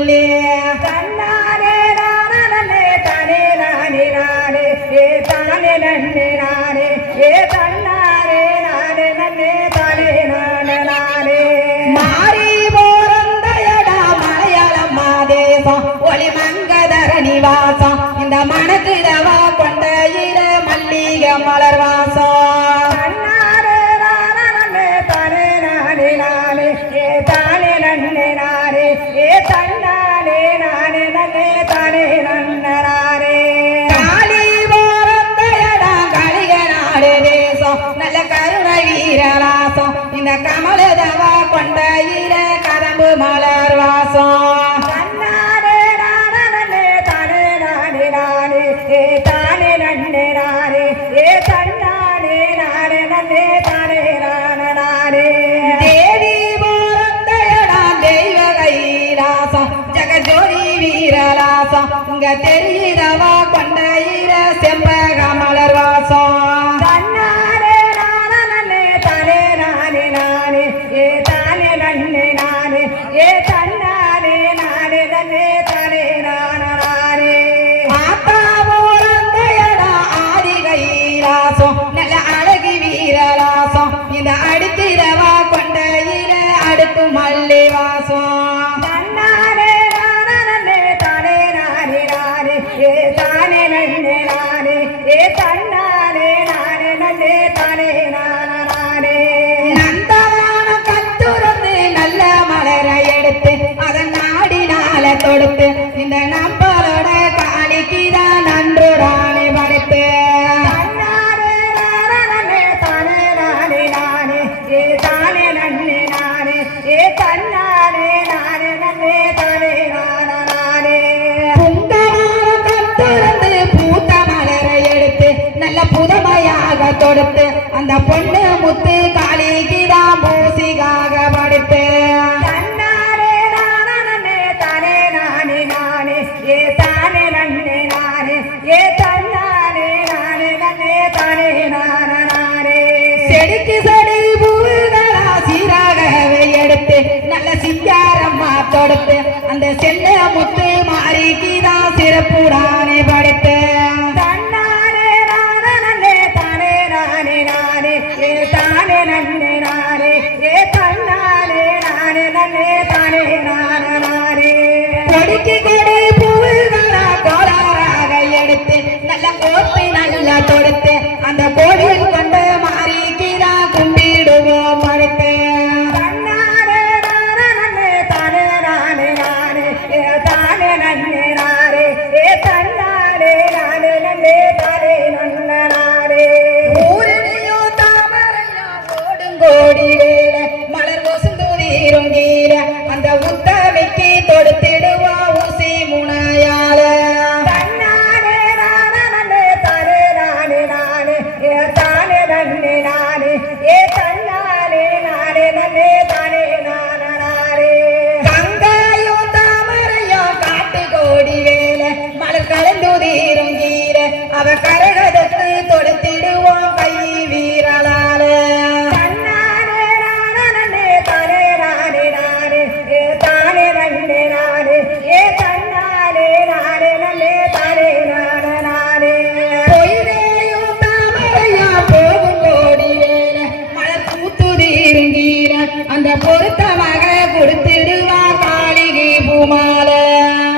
மல்லி தன்னாரே நானே தானே நானே நானே ஏ தானே நன்னே நானே ஏ தன்னாரே நானே நன்னே தானே நானே நானே மாறி போறந்தையடா மலையாளம் மாதேசம் ஒளி மங்கதர நிவாசம் இந்த மனக்குதவா கொண்டையில மல்லிகை மலர் வாசம் தன்னாரே நானே தானே நானே நானே ஏ தானே நன்னே நானே ஏ தன்னானே நானே நன்னே தானே நன்னராரே காளி போறந்தையடா கலிக நாடு தேசம் நல்ல கருணை வீரலாசம் இந்த கமலதவா கொண்டையில கதம்பு மலர் வாசம் தன்னானே நானே தானே நானே நானே ஏ தானே நன்னே நானே ஏ தன்னானே நானே நன்னே தானே நானே தேவி போறந்தையடா தெய்வ கைலாசம் ஜெகஜோதி வீரலாசம் இங்க தெரியுதவா கொண்டையில செம்பக மலர் வாசம் தன்னானே நானே தானே நானே நானே ஏ தானே நன்னே நானே ஏ தன்னானே நானே நன்னே தானே நானே ஆத்தா போறந்தையடா ஆதி கைலாசம் நல்ல அழகி வீரலாசம் இந்த அடுத்திரவா கொண்டையில அடுத்து மல்லி வாசம் தன்னானே நானே தானே நானே நானே ஏ தானே நன்னே நானே ஏ தன்னானே நானே நன்னே தானே நானே நந்தவான கத்துறந்து நல்ல மலரை எடுத்து அதன் நாடினால தொடுத்து இந்த நம்பரோட காளிக்குதான் நன்று ராணி படைத்து தன்னானே நானே தானே நானே நானே ஏ தானே நன்னே நானே ஏ தன்னானே நானே நன்னே தானே நானே புங்கமான கத்துறந்து பூத்த மலரை எடுத்து நல்ல புதுமையாக தொடுத்து அந்த பொண்ணு முத்து காளிக்குதான் பூசிகாக படைத்து தன்னானே நானே தானே நானே நானே ஏ தானே நன்னே நானே ஏ தன்னானே நானே நன்னே தானே நானே செடிக்கு செடி பூவுகளா சீராகவே எடுத்து நல்ல சிங்காரம்மா தொடுத்து அந்த செல்ல முத்து மாறிக்குதான் சிறப்புடானே படைத்து தன்னானே நானே தானே நானே நானே ஏ தானே நன்னே நானே ஏ தன்னானே நானே நன்னே தானே நானே கொடிக்கு கொடி பூவுகளா கோளாறாக எடுத்து நல்ல கோப்பை நல்லா தொடுத்து அந்த கோடியில் கொண்டு மாறிக்குதான் கும்பிடுவோம் படைத்து தன்னானே நானே தானே நானே நானே ஏ தானே நன்னே நானே ஏ தன்னானே நானே நன்னே தானே நன்னே ஊரணியோ தாமரையோ ஓடும் கோடி வேல மலர் ஒசுந்தூதீரும் கீழ அந்த உத்தமைக்கு தொடுத்திடுவா ஊசி முனையால தன்னானே நானே தானே நானே நானே ஏ தானே நன்னே நானே ஏ தன்னானே நானே நன்னே தானே நானே கங்காயோ தாமரையோ காட்டு கோடி வேல மலர் கலந்துதீரும் கீர அவ கரகதத்து தொடுத்திடுவோம் கை வீரலால தன்னானே நானே தானே நானே நானே ஏ தானே நன்னே நானே ஏ தன்னானே நானே நன்னே தானே நானே பொய்வேயோ தாமரையா போகும் கோடி வேல மலர் பூத்துதீரும் கீர அந்த பொருத்தமாக கொடுத்திடுவா காளிகை பூமால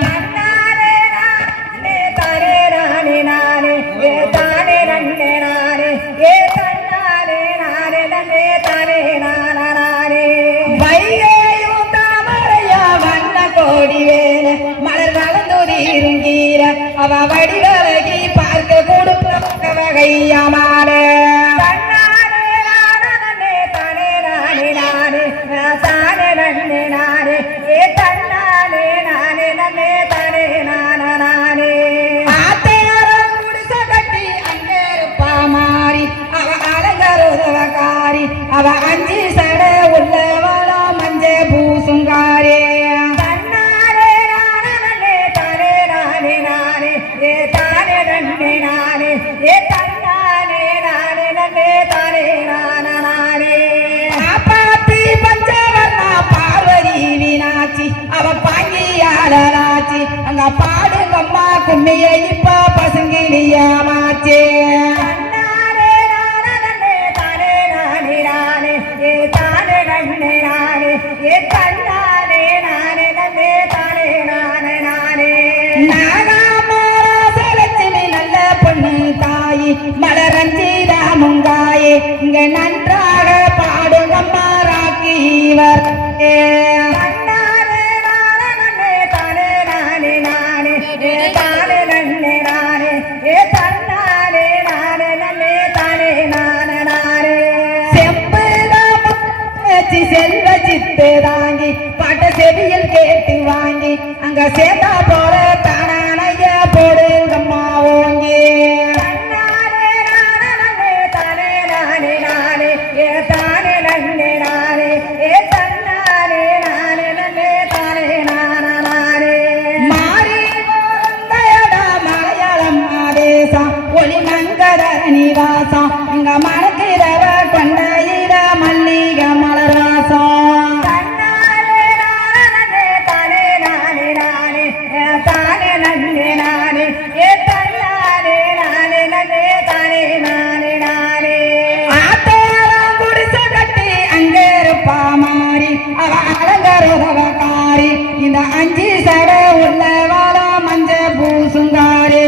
தன்னானே நானே தானே நானே நானே ஏ தானே நன்னே நானே ஏ தன்னானே நானே நன்னே தானே நானே வைகையோ தாமரையா வண்ண கோடி வேல மலர் வளர்ந்துதீரும் கீர அவ வடிவழகி பார்க்க கொடுப்ப வகையமால தன்னானே நானே தானே நானே நானே தானே நன்னே நானே ஏ தன்னானே நானே நன்னே தானே நானே ஆத்தையாரம் குடிசை கட்டி அங்கே இருப்பா மாறி அவ அலங்கருதவக்காரி அவ அஞ்சு சட உள்ளவளோ மஞ்ச பூசுங்காரே தன்னானே நானே தானே நானே நானே ஏ தானே நன்னே நானே ஏ தன்னானே காதலாச்சி அங்க பாடுங்கம்மா கும்மியை இப்ப பசுங்கிலியாமாச்சே தானே நன்னே நானே ஏ தன்னானே நானே நன்னே தானே நானே நானே நாகாமலட்சுமி நல்ல பொண்ணு தாயி மலரஞ்சிதா முங்காயே இங்க நன்றாக பாடுங்கம்மா ராக்கிவர் செல்வ சித்து தாங்கி பாட்ட செவியில் கேட்டு வாங்கி அங்க சேத்தா போல தானானைய போடுங்கம்மா ஓங்கி தானே நானே நானே ஏ தானே நன்னே நானே ஏ தன்னானே நானே நன்னே தானே நானே மாறி தயடா மலையாளம் ஆதேசம் ஒளி மங்கட நிவாசம் இங்க மணக்கிறவ கொண்ட இட மல்லிக மலர் இந்த அஞ்சு சட உள்ள வாழா மஞ்ச பூசுங்காரே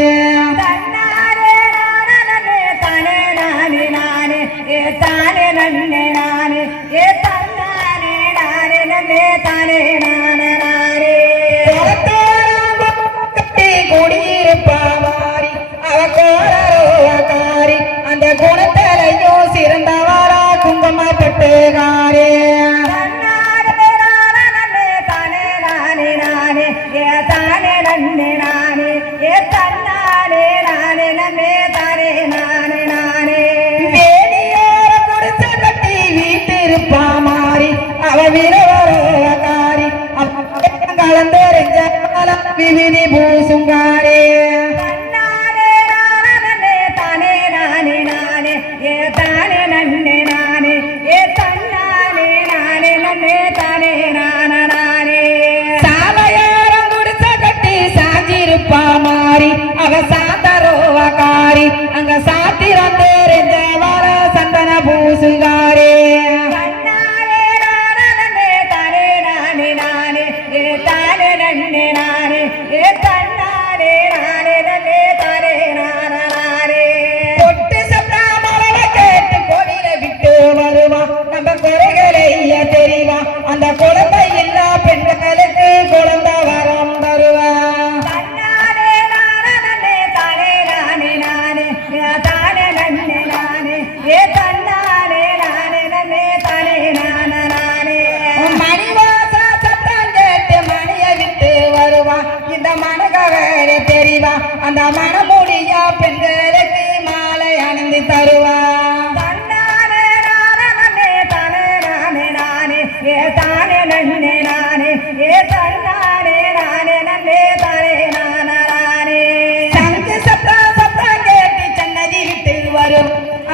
தானே நானே நானே ஏ தானே நன்னே நானே ஏ தன்னானே நானே நன்னே தானே நானே நானே கட்டி குடியிருப்பாவாரி அவ கோரரோகாரி அந்த குணத்தலையோ சிறந்தவாரா குங்குமப்பட்டுகாரே தானே நன்னே நானே ஏ தன்னானே நானே நன்னே தானே நானே நானே வேலியோர குடிச கட்டி வீட்டிருப்பா மாறி அவ வீரவரோகாரி கலந்தெறிஞ்ச விவினி பூசுங்காரே தன்னானே நானே தானே நானே நானே ஏ தானே நன்னே நானே ஏ தன்னானே நானே நன்னே தானே நானே நானே சாஞ்சிருப்பா மாறி அவ சாந்தரோகாரி அங்க சாத்திரம் தெரிஞ்ச வர சந்தன பூசுகாரே தானே நானே நானே ஏ தானே நன்னே நானே ஏ தன்னானே நானே நன்னே தானே நானே பொட்டு சப்தாமல கேட்டு கோவில விட்டு வருவா நம்ம குறைகளைய தெரிவா அந்த குழந்தை இல்லா பெண்களுக்கு குழந்தை வரம் வருவா தானே நன்னே நானே ஏ தன்னானே நானே நன்னே தானே நானே மணிவாச சத்தம் கேட்டு மணியை விட்டு வருவா இந்த மனகவரை தெரிவா அந்த மனமுடியா பெண்களுக்கு மாலை அணிந்து தருவா தன்னானே நானே தானே நானே நானே ஏ தானே நன்னே நானே ஏ தன்னானே நானே நன்னே தானே நானே சங்கு சத்தம்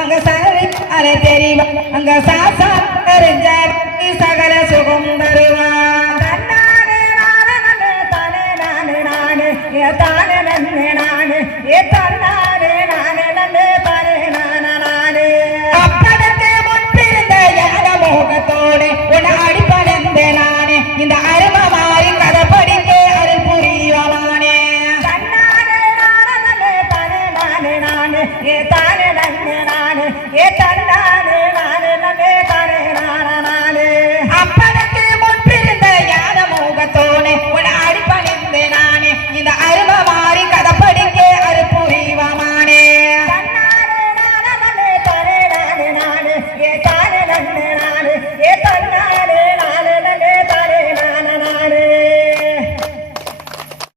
அங்க சகல அரை தெரிவா அங்க சாசா சகல சுகம் தருவா தானே நானே தானே நானே நானே தானே நன்னே